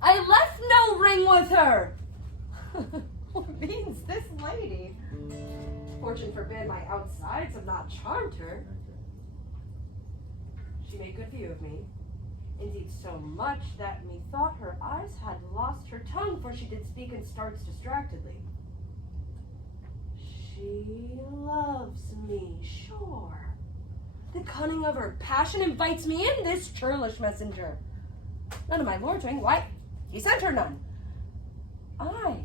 I left no ring with her. What means this lady? Fortune forbid my outsides have not charmed her. She made good view of me, indeed so much that methought her eyes had lost her tongue, for she did speak and starts distractedly. She loves me, sure. The cunning of her passion invites me in, this churlish messenger. None of my lord's ring, why, he sent her none. I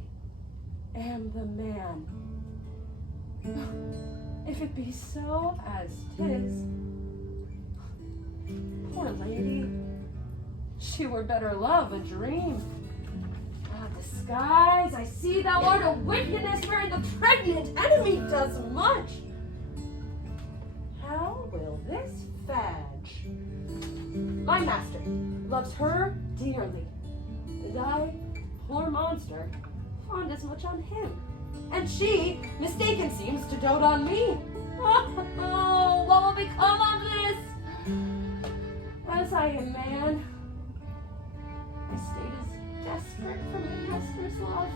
am the man. If it be so as 'tis, poor lady, she were better love a dream. Ah, disguise, I see thou art a wickedness wherein the pregnant enemy does much. How will this fadge? My master loves her dearly, and I, poor monster, fond as much on him. And she, mistaken seems, to dote on me. Oh, what will become of this? As I am man, my state is desperate for my master's love.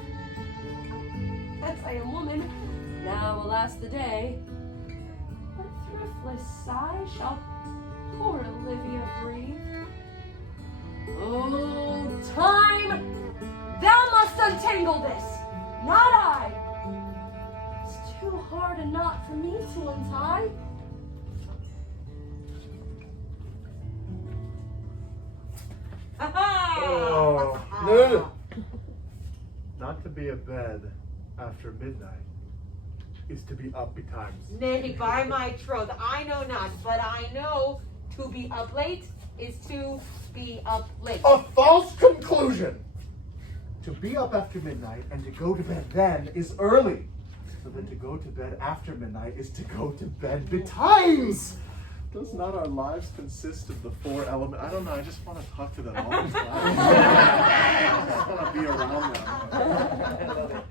As I am woman, now alas the day. What thriftless sigh shall poor Olivia breathe? Oh, time! Thou must untangle this, not I. It's too hard a knot for me to untie. Oh, no. Not to be abed after midnight is to be up betimes. Nay, by my troth, I know not, but I know to be up late is to be up late. A false conclusion! To be up after midnight and to go to bed then is early. So then to go to bed after midnight is to go to bed betimes! Does not our lives consist of the four elements? I don't know, I just want to talk to them all the time. I just want to be around them. I love it.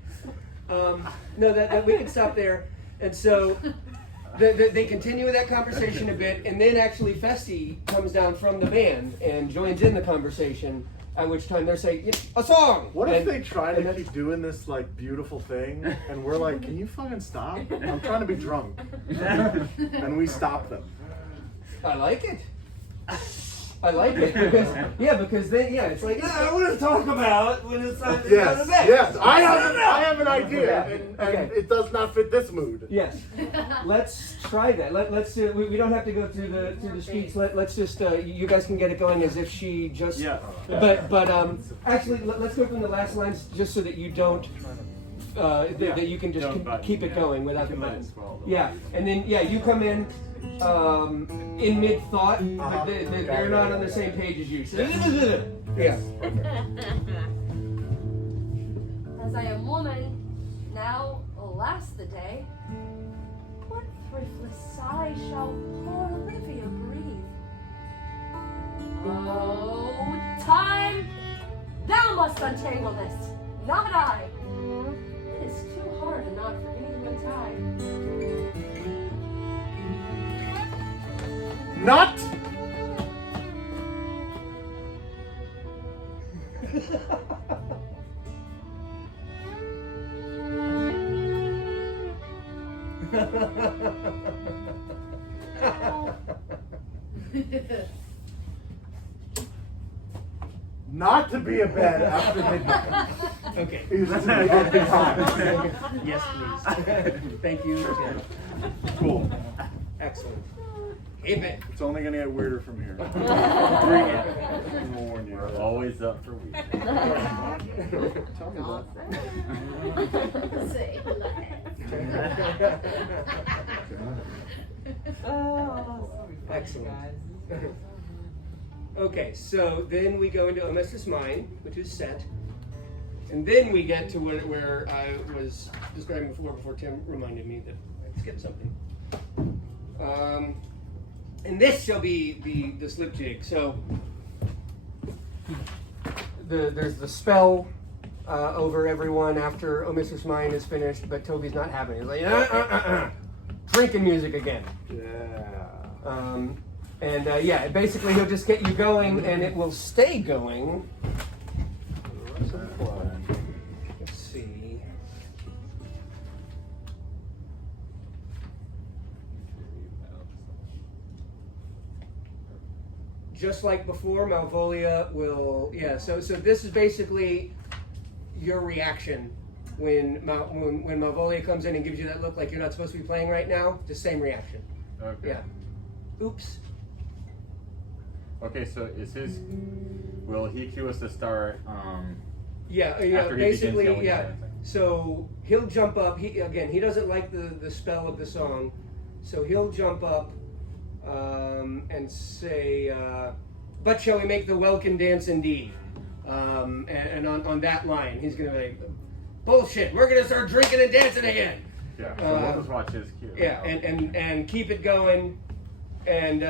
No, that we can stop there. And so they continue with that conversation a bit, and then actually Festi comes down from the band and joins in the conversation, at which time they're saying, a song! What if they try to keep doing this like beautiful thing, and we're like, can you fucking stop? I'm trying to be drunk. And we stop them. I like it. I like it because then it's like I want to talk about when it's time to go to bed. Yes, I have an idea, and it does not fit this mood. Yes, let's try that. Let's do. We don't have to go through the streets. Let's just you guys can get it going as if she just. Yeah. But actually, let's go from the last lines just so that you don't. That you can just keep it going without the buttons. Yeah, and then you come in mid thought. They're not on the same page as you. So, yeah. As I am woman, now alas the day. What thriftless sigh shall poor Olivia breathe? Oh, time! Thou must untangle this, not I. It is too hard a knot for me to untie. Not. Not to be abed after midnight. Okay. Is to be up betimes. Yes, please. Thank you. Cool. Excellent. Amen. It's only gonna get weirder from here. Bring it. I'm gonna warn you. We're always up for weeks. Tell me that. Say Excellent. Okay, so then we go into A Mistress Mine, which is set. And then we get to where I was describing before Tim reminded me that I skipped something. And this shall be the slip jig. So there's the spell over everyone after O Mistress Mine is finished, but Toby's not having it. He's like, drinking music again. Yeah. And basically he'll just get you going, and it will stay going Let's see. Just like before, Malvolia will, so this is basically your reaction when Malvolia comes in and gives you that look like you're not supposed to be playing right now. The same reaction. Okay. Yeah. Oops. Okay, so will he cue us to start? Yeah, after he basically, begins yelling yeah. and everything? So he'll jump up. He doesn't like the spell of the song, so he'll jump up and say, "But shall we make the welkin dance indeed?" And on that line, he's gonna be like, "Bullshit! We're gonna start drinking and dancing again." Yeah. So we'll just watch his cue. Yeah, and keep it going. And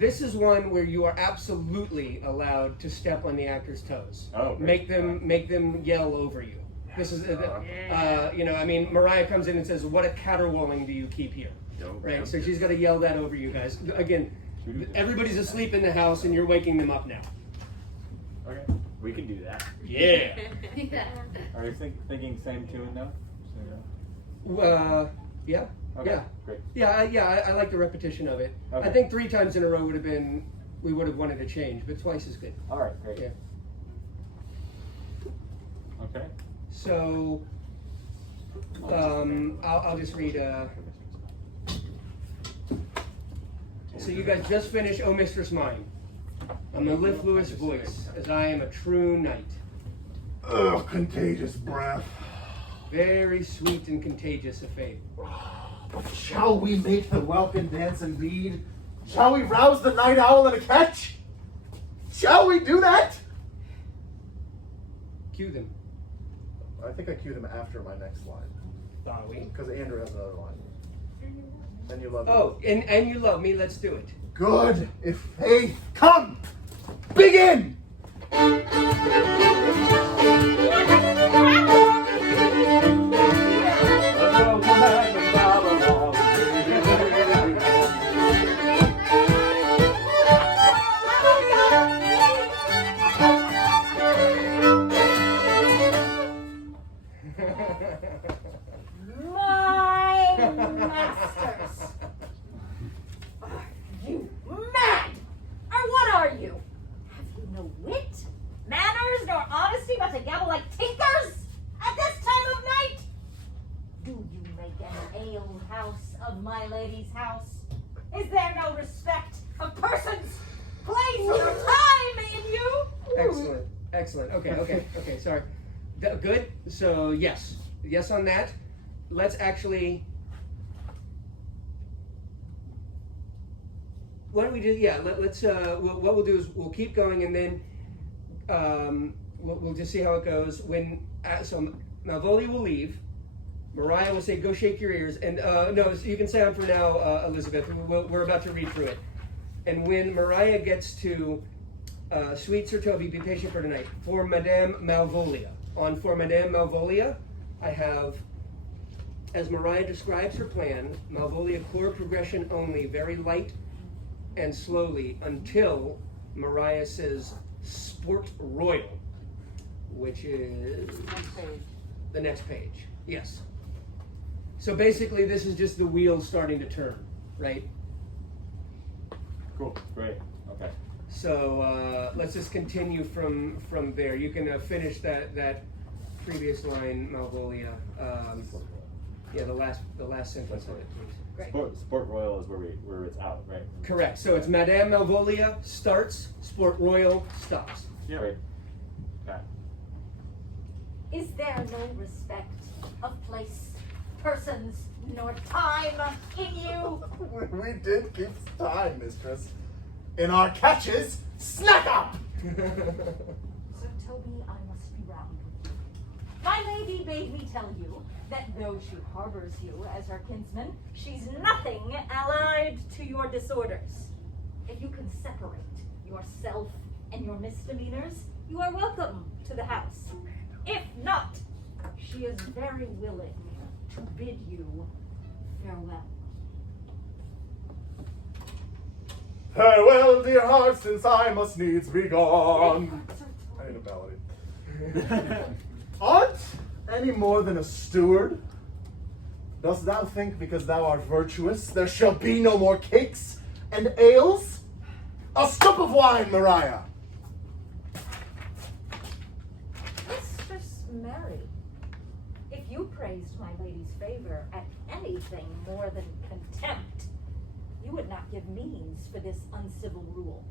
this is one where you are absolutely allowed to step on the actor's toes. Oh, great. Make them yell over you. This is, Mariah comes in and says, "What a caterwauling do you keep here?" Right. So she's got to yell that over you guys. Again, everybody's asleep in the house, and you're waking them up now. Okay. We can do that. Yeah. Are you thinking same tune now? Yeah. Okay, Yeah. great. Yeah. I like the repetition of it. Okay. I think 3 times in a row we would have wanted to change, but twice is good. All right, great. Yeah. Okay. So, I'll just read. So you guys just finished "O Mistress Mine." A mellifluous voice, as I am a true knight. Ugh, contagious breath. Very sweet and contagious of faith. But shall we make the welkin dance indeed? Shall we rouse the night owl in a catch? Shall we do that? Cue them. I think I cued him after my next line. Are we? Because Andrew has another line. And you love me. Oh, and you love me. Let's do it. Good. If faith, come! Begin! My masters! Are you mad? Or what are you? Have you no wit, manners, nor honesty but to gabble like tinkers at this time of night? Do you make an ale house of my lady's house? Is there no respect of persons, place, or time in you? Excellent. Okay. Sorry. Good. So yes on that. Let's actually. Why don't we do? Yeah. Let's. What we'll do is we'll keep going, and then we'll just see how it goes. So Malvolia will leave. Mariah will say, "Go shake your ears," and no, so you can say on for now, Elizabeth. We're about to read through it, and when Mariah gets to "Sweet Sir Toby, be patient for tonight," for Madame Malvolia. For Madame Malvolia, I have, as Mariah describes her plan, Malvolia chord progression only, very light and slowly, until Mariah says "Sport Royal," which is the next page. Yes. So basically, this is just the wheels starting to turn, right? Cool. Great. Okay. So let's just continue from there. You can finish that previous line, Malvolia. The last sentence of it, please. Sport Royal is where it's out, right? Correct. So it's Madame Malvolia starts, Sport Royal stops. Yeah. Great. Okay. Is there no respect of place, persons, nor time in you? We did keep time, mistress. In our catches, snack up! Sir Toby, I must be round with you. My lady bade me tell you that though she harbors you as her kinsman, she's nothing allied to your disorders. If you can separate yourself and your misdemeanors, you are welcome to the house. If not, she is very willing to bid you farewell. Farewell, dear heart, since I must needs be gone. I need a melody. Art any more than a steward? Dost thou think because thou art virtuous, there shall be no more cakes and ales? A stop of wine, Maria! Mistress Mary, if you praised my lady's favor at anything more than contempt, you would not give means for this uncivil rule.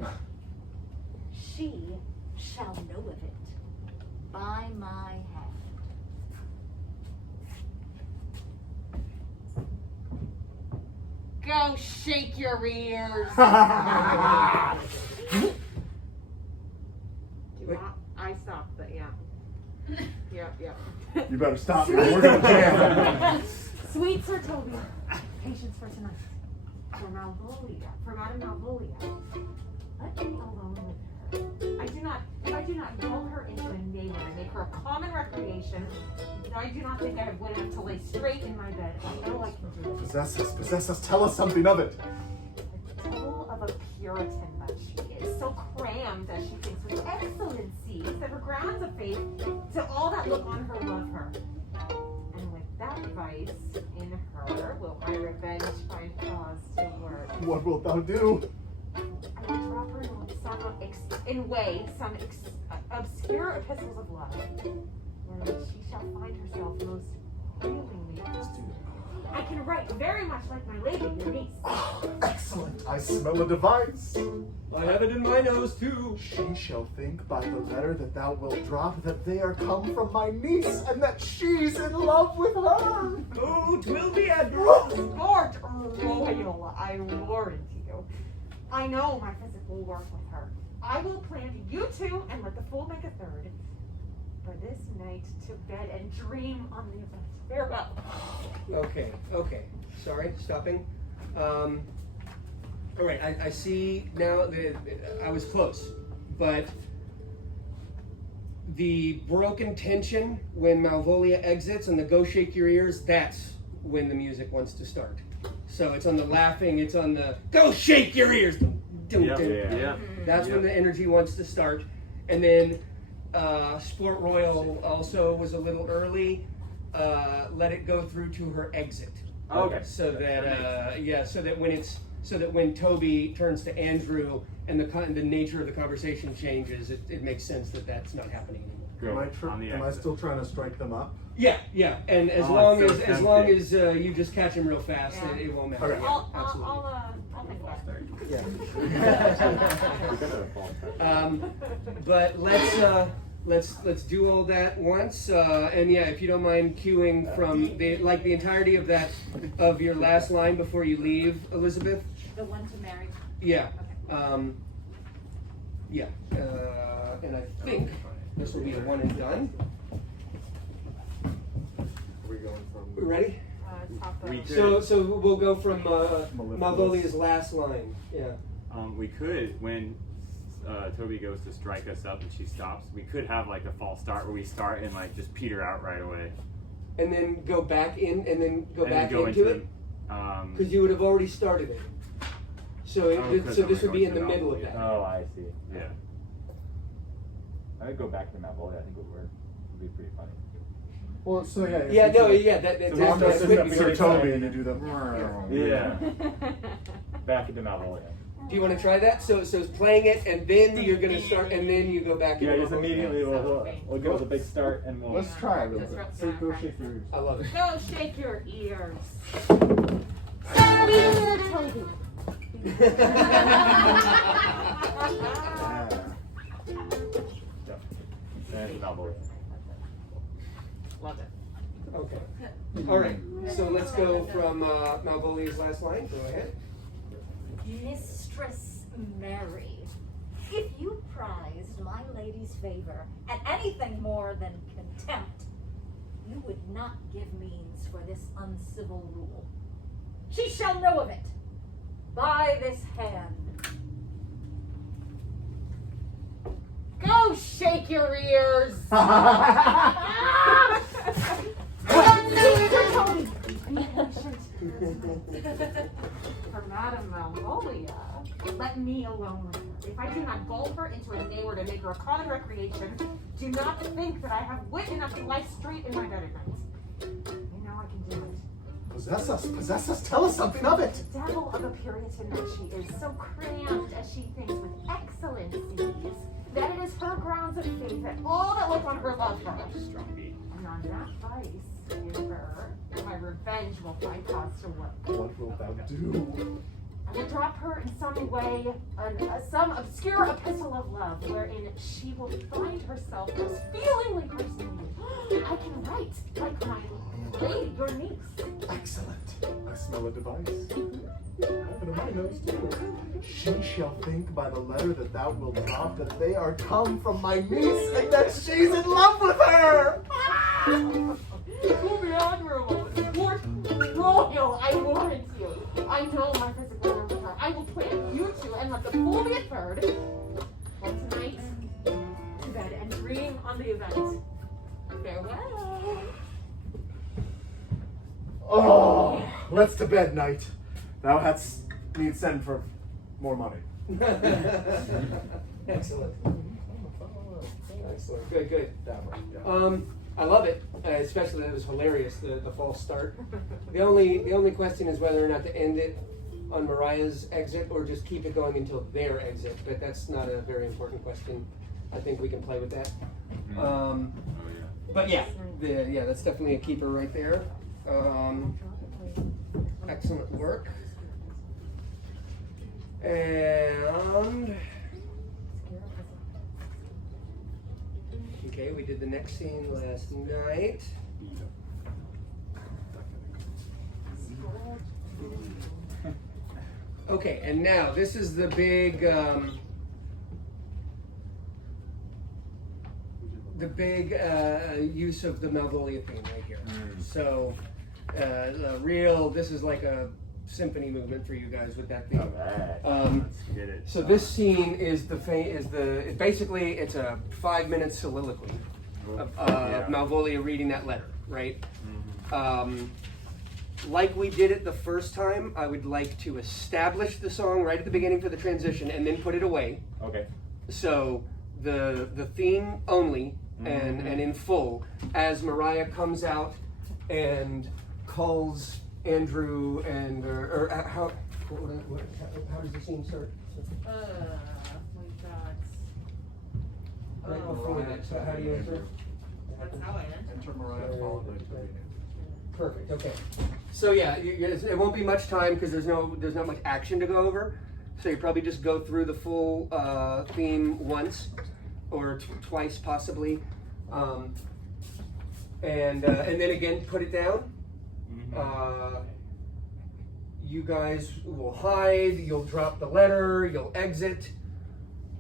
She shall know of it by my hand. Go shake your ears. I stopped, but yeah. Yep. You better stop now. We're gonna jam. Sweet Sir Toby, patience for tonight. For Malvolia, for Madame Malvolia. Let me alone with her. If I do not lull her into a neighbor and make her a common recreation, then I do not think I have wit enough to lay straight in my bed. I know I can do it. Possess us, tell us something of it. The devil of a Puritan that she is, so crammed as she thinks with excellencies that her grounds of faith to all that look on her love her. And with that vice in her will I revenge find cause to work. What wilt thou do? I will drop her some obscure epistles of love, wherein she shall find herself most healingly. I can write very much like my lady, your niece. Oh, excellent! I smell a device. I have it in my nose too. She shall think by the letter that thou wilt drop that they are come from my niece and that she's in love with her. Oh, 'twill be admirable. Lord Royal, I warrant you. I know my physic will work with her. I will plant you two and let the fool make a third. For this night to bed and dream on the event. Farewell. Okay. Sorry, stopping. All right, I see now that I was close, but the broken tension when Malvolia exits and the go shake your ears, that's when the music wants to start. So it's on the laughing, it's on the go shake your ears. Yeah. That's when the energy wants to start. And then Sport Royal also was a little early. Let it go through to her exit. Okay. So that when Toby turns to Andrew and the nature of the conversation changes, it makes sense that that's not happening anymore. Am I still trying to strike them up? Yeah, and as long as you just catch him real fast, it won't matter. Okay. Yeah, absolutely. I'll think about it. Yeah. But let's do all that once, and yeah, if you don't mind cueing from the entirety of your last line before you leave, Elizabeth. The one to Mary. Yeah. Okay. And I think this will be a one and done. We're going from. We ready? Top of. We could. So we'll go from Malvolia's last line. Yeah. We could, when Toby goes to strike us up and she stops, we could have like a false start where we start and like just peter out right away. And then go back in, and then go And back then go into into it, because you would have already started it. So this would be in the middle of that. Oh, I see. Yeah. I would go back to Malvolia. I think it would work. It would be pretty funny. Well, so yeah. Yeah, no, yeah, that's So that's I'm quick. Sir Toby and you do the. Yeah. Back into Malvolia. Do you want to try that? So it's playing it, and then you're gonna start, and then you go back. Yeah, into just Malvolia. immediately we'll give us a big start and we'll. Let's try it a little bit. Disrupt Say, go that shake your ears. I love it. Go shake your ears. Sweet Sir Toby. And Malvolia. Love it. Okay. All right. So let's go from Malvolia's last line. Go ahead. Mistress Mary, if you prized my lady's favor at anything more than contempt, you would not give means for this uncivil rule. She shall know of it by this hand. Go shake your ears. For Madame Malvolia, let me alone with her. If I do not gull her into a neighbor to make her a common recreation, do not think that I have wit enough to lie straight in my bed at night. You know I can do it. Possess us, tell us something of it. Devil of a Puritan that she is, so crammed as she thinks with excellencies, that it is her grounds of faith that all that look on her love her. Strong beat. And on that vice in her, my revenge will find cause to work. What wilt thou do? I will drop her in some way, some obscure epistle of love, wherein she will find herself most feelingly pursued. I can write like my lady, your niece. Excellent. I smell a device. I have it in my nose too. She shall think by the letter that thou wilt drop that they are come from my niece and that she's in love with her. It will be admirable, sport royal, I warrant you. I know my physical love with her. I will plant you two and let the fool be a third. And tonight, to bed and dream on the event. Farewell. Oh, let's to bed, knight. Thou hadst need send for more money. Excellent. Excellent. Good. I love it, especially that it was hilarious, the false start. The only question is whether or not to end it on Mariah's exit or just keep it going until their exit, but that's not a very important question. I think we can play with that. But yeah, that's definitely a keeper right there. Excellent work. And okay, we did the next scene last night. Okay, and now this is the big use of the Malvolio theme right here. So this is like a symphony movement for you guys with that theme. Let's get it. So this scene is basically it's a 5-minute soliloquy of Malvolio reading that letter, right? Like we did it the first time, I would like to establish the song right at the beginning for the transition and then put it away. Okay. So the theme only and in full as Mariah comes out and calls Andrew and how does the scene start? My God. Right before that. So how do you enter? That's how I end. Enter Mariah followed by Toby. Perfect. Okay. So yeah, it won't be much time because there's not much action to go over. So you probably just go through the full theme once or twice possibly, and then again put it down. You guys will hide. You'll drop the letter. You'll exit,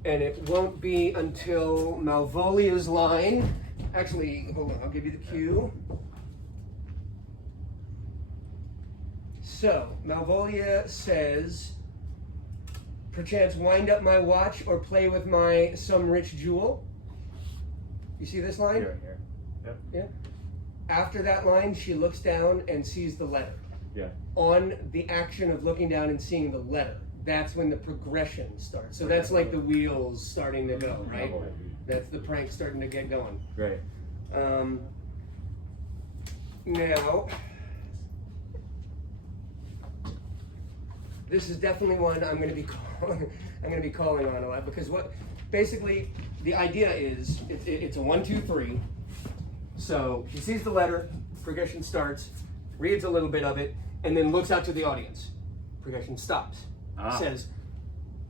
and it won't be until Malvolia's line. Actually, hold on. I'll give you the cue. So, Malvolia says, perchance wind up my watch or play with my some rich jewel. You see this line? Here. Yep. Yeah. After that line, she looks down and sees the letter. Yeah. On the action of looking down and seeing the letter, that's when the progression starts. So that's like the wheels starting to go, right? That's the prank starting to get going. Right. Now, this is definitely one I'm going to be calling on a lot because basically the idea is it's a 1, 2, 3. So she sees the letter, progression starts, reads a little bit of it, and then looks out to the audience. Progression stops. Says,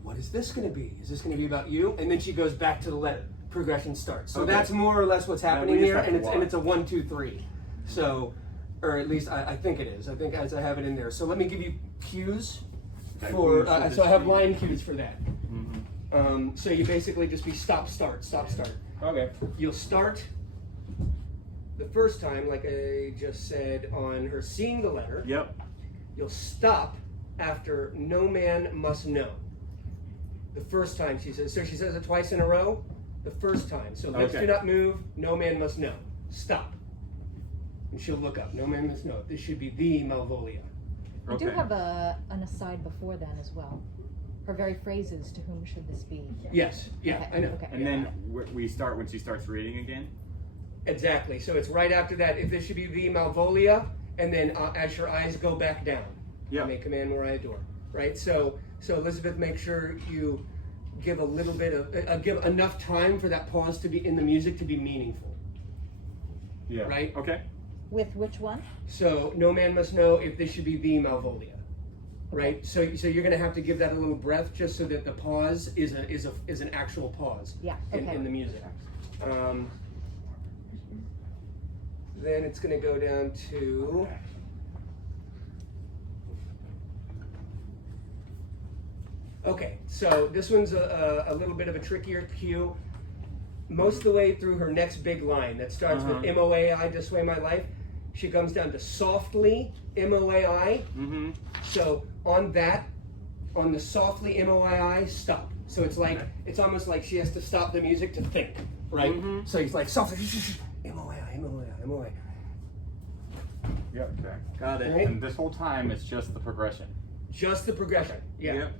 "What is this going to be? Is this going to be about you?" And then she goes back to the letter. Progression starts. So that's more or less what's happening here, and it's a 1, 2, 3. So, or at least I think it is. I think as I have it in there. So let me give you cues for. So I have line cues for that. So you basically just be stop, start. Okay. You'll start the first time, like I just said, on her seeing the letter. Yep. You'll stop after no man must know. The first time she says, so she says it twice in a row. The first time. So lips do not move, no man must know. Stop. And she'll look up. No man must know. This should be the Malvolia. I do have an aside before then as well. Her very phrases, to whom should this be? Yes, yeah, Okay, I know. okay. And then we start when she starts reading again. Exactly. So it's right after that. If this should be the Malvolia, and then as your eyes go back down, Yeah. may command Mariah door. Right. So Elizabeth, make sure you give a little bit of give enough time for that pause to be in the music to be meaningful. Yeah. Right. Okay. With which one? So no man must know if this should be the Malvolia. Right. So you're going to have to give that a little breath just so that the pause is an actual pause. Yeah. In Okay. the music. Then it's going to go down to. Okay, so this one's a little bit of a trickier cue. Most of the way through her next big line that starts with MOAI, This Way My Life, she comes down to softly MOAI. Mm-hmm. So on the softly MOAI, stop. So it's like, it's almost like she has to stop the music to think, right? Mhm. So he's like, softly, MOAI, MOAI, MOAI. Yep. Okay. Got it. Right. And this whole time, it's just the progression. Just the progression, yeah. Yep.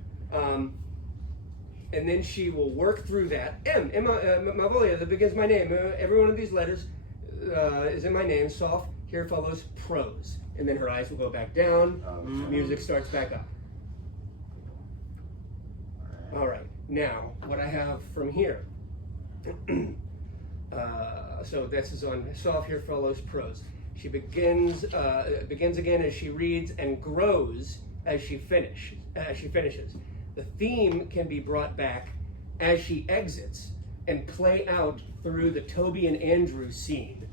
And then she will work through that. Malvolia, that begins my name. Every one of these letters is in my name. Soft. Here follows prose. And then her eyes will go back down. Music starts back up. All right. Now, what I have from here. So this is on soft. Here follows prose. She begins again as she reads and grows as she finishes. The theme can be brought back as she exits and play out through the Toby and Andrew scene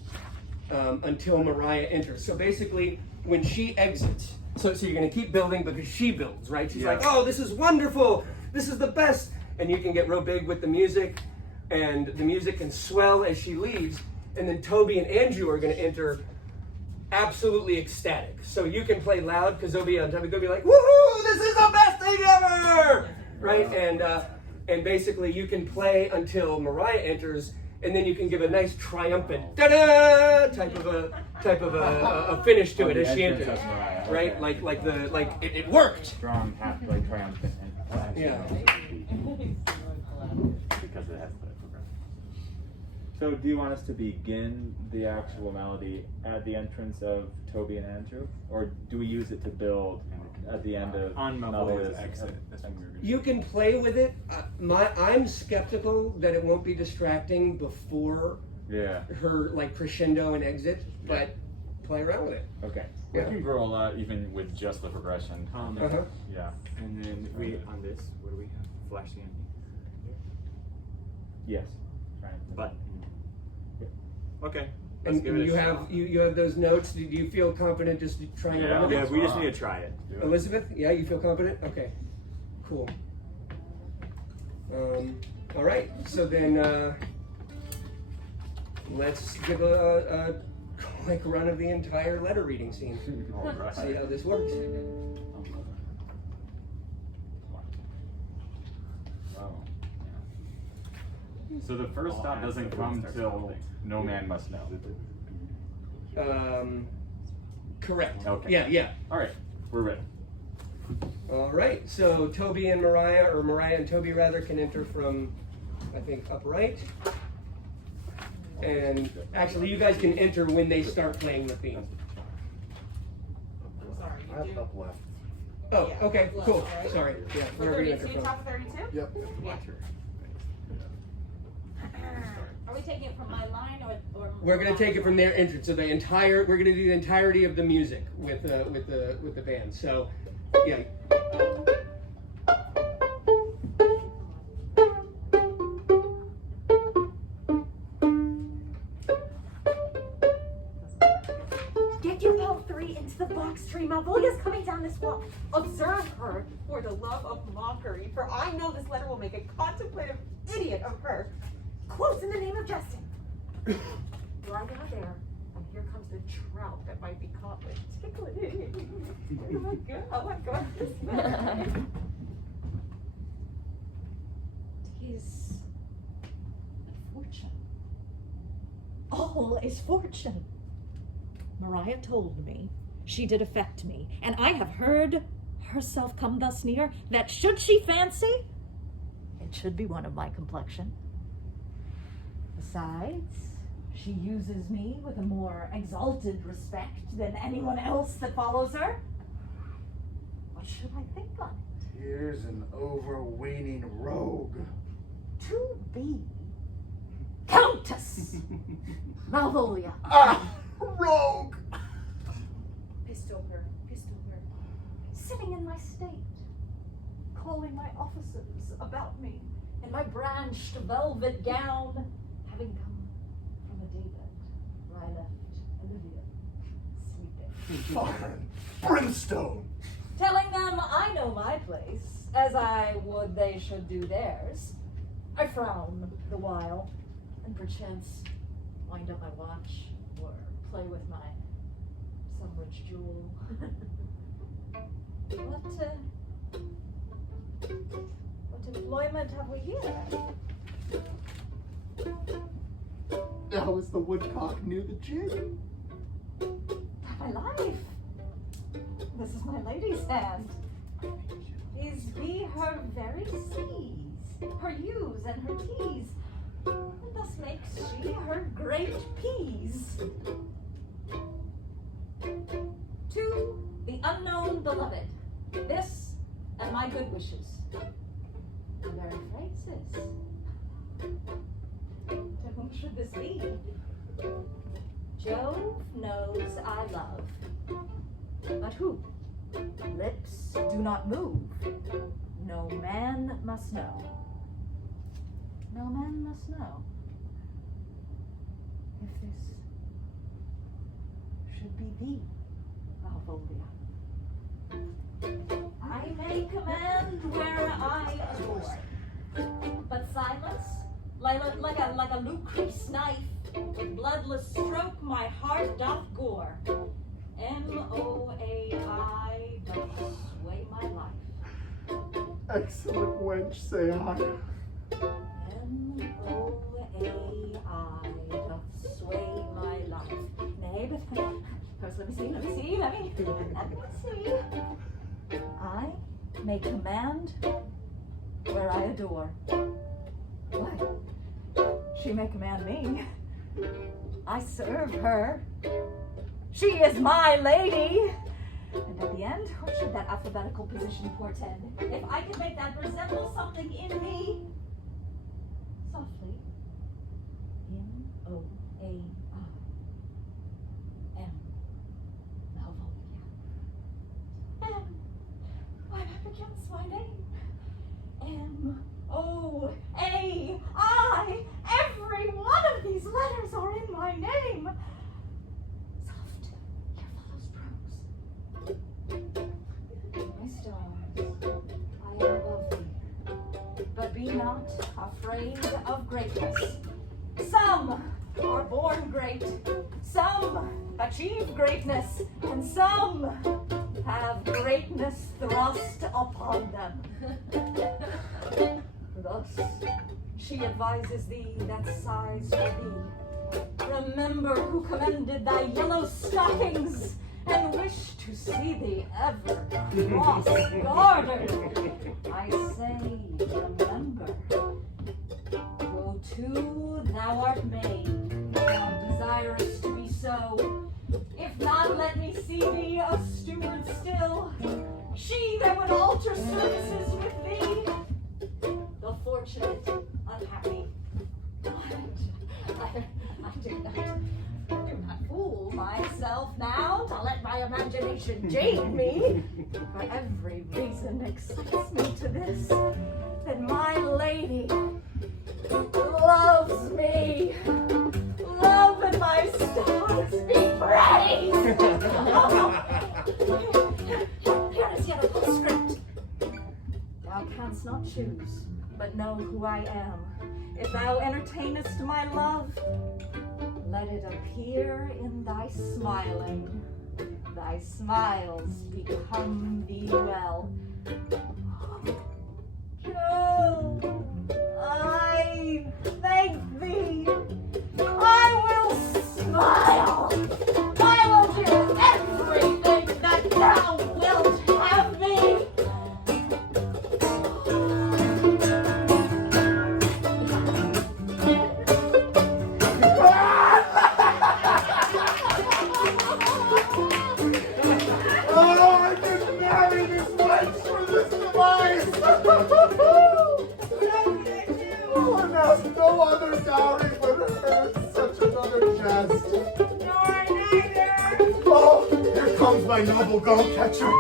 until Mariah enters. So basically, when she exits, so you're going to keep building because she builds, right? She's like, oh, this is wonderful. This is the best. And you can get real big with the music, and the music can swell as she leaves. And then Toby and Andrew are going to enter absolutely ecstatic. So you can play loud because they'll be on time. They'll be like, woohoo, this is the best thing ever! Right? And basically you can play until Mariah enters, and then you can give a nice triumphant da-da type of a finish to it as she enters. Mariah, Right? okay. Like it worked. Strong, happy, like triumphant. And Yeah. Because it has the progression. So, do you want us to begin the actual melody at the entrance of Toby and Andrew, or do we use it to build at the end of On Malvolia's exit. That's when we were gonna You can play with it. I'm skeptical that it won't be distracting before Yeah. her like crescendo and exit, but play around with it. Okay. We Yeah. can grow a lot even with just the progression. Uh-huh. Yeah. And then on this, what do we have? Flash the ending. Yes. Triumphant. But okay. Let's And give it you a have shot. you have those notes. Do you feel confident just trying it out? Yeah, we just need to try it. Elizabeth, yeah, you feel confident? Okay, cool. All right, so then let's give a quick run of the entire letter reading scene. All right. See how this works. Wow. So the first stop doesn't come till No Man Must Know. Correct. Okay. Yeah. All right, we're ready. All right, so Toby and Mariah, or Mariah and Toby rather, can enter from, I think, upright. And actually, you guys can enter when they start playing the theme. I have up left. Oh, okay, cool. Sorry. Yeah, For wherever you 32, enter from. top of 32? Yep. Are we taking it from my line or We're gonna take it from their entrance. So we're gonna do the entirety of the music with the band. So, yeah. Get you all three into the box tree. Malvolia's coming down this walk. Observe her for the love of mockery, for I know this letter will make a contemplative idiot of her. Close in the name of Justin. Right out there, and here comes the trout that might be caught with tickling. Oh my god, this man. Tis fortune. All is fortune. Mariah told me she did affect me, and I have heard herself come thus near, that should she fancy, it should be one of my complexion. Besides, she uses me with a more exalted respect than anyone else that follows her. What should I think on it? Here's an overweening rogue. To be Countess Malvolia. Ah, rogue! Pistol her. Sitting in my state, calling my officers about me in my branched velvet gown, having come from a daybed where I left Olivia sleeping. Fire and brimstone! Telling them I know my place, as I would they should do theirs. I frown the while, and perchance wind up my watch, or play with my some rich jewel. What employment have we here? Now as the woodcock knew the jig. My life. This is my lady's hand. These be her very C's, her U's and her T's, and thus makes she her great P's. To the unknown beloved, this and my good wishes. The very phrases. To whom should this be? Jove knows I love. But who? Lips do not move. No man must know. No man must know. If this should be thee, Malvolia. I may command where I adore, but silence, like a Lucrece knife, with bloodless stroke my heart doth gore. M-O-A-I doth sway my life. Excellent wench, say I. M-O-A-I doth sway my life. Nay, but first let me see. I may command where I adore. Why, she may command me. I serve her. She is my lady. And at the end, what should that alphabetical position portend? If I can make that resemble something in me. Softly. M-O-A-I. M. Malvolia. M. Why that begins my name. M-O-A-I. Every one of these letters are in my name. Soft, here follows prose. My stars, I am above thee, but be not afraid of greatness. Some are born great, some achieve greatness, and some have greatness thrust upon them. Thus, she advises thee that sighs for thee. Remember who commended thy yellow stockings, and wish to see thee ever cross-gartered. I say, remember. Go to, thou art made, thou desirest to be so. If not, let me see thee a steward still. She that would alter services with thee. The fortunate, unhappy. I do not fool myself now to let my imagination jade me. For every reason excites me to this, that my lady loves me. Love and my stars be praised. Here is yet a postscript. Thou canst not choose, but know who I am. If thou entertainest my love, let it appear in thy smiling. Thy smiles become thee well. Joe, I thank thee. I will smile. I will do everything that thou wilt have me. lost no other dowry but her, such another jest. Nor neither. Oh, here comes my noble goat catcher.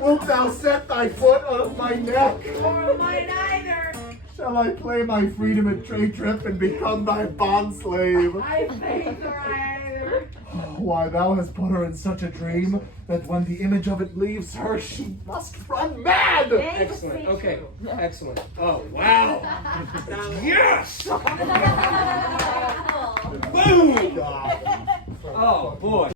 Wilt thou set thy foot on my neck? Or mine either. Shall I play my freedom at trade trip and become thy bond slave? I faith or either. Why, thou hast put her in such a dream that when the image of it leaves her, she must run mad! Excellent. Okay. Excellent. Oh, wow. Yes! Boom! Ah. Oh, boy.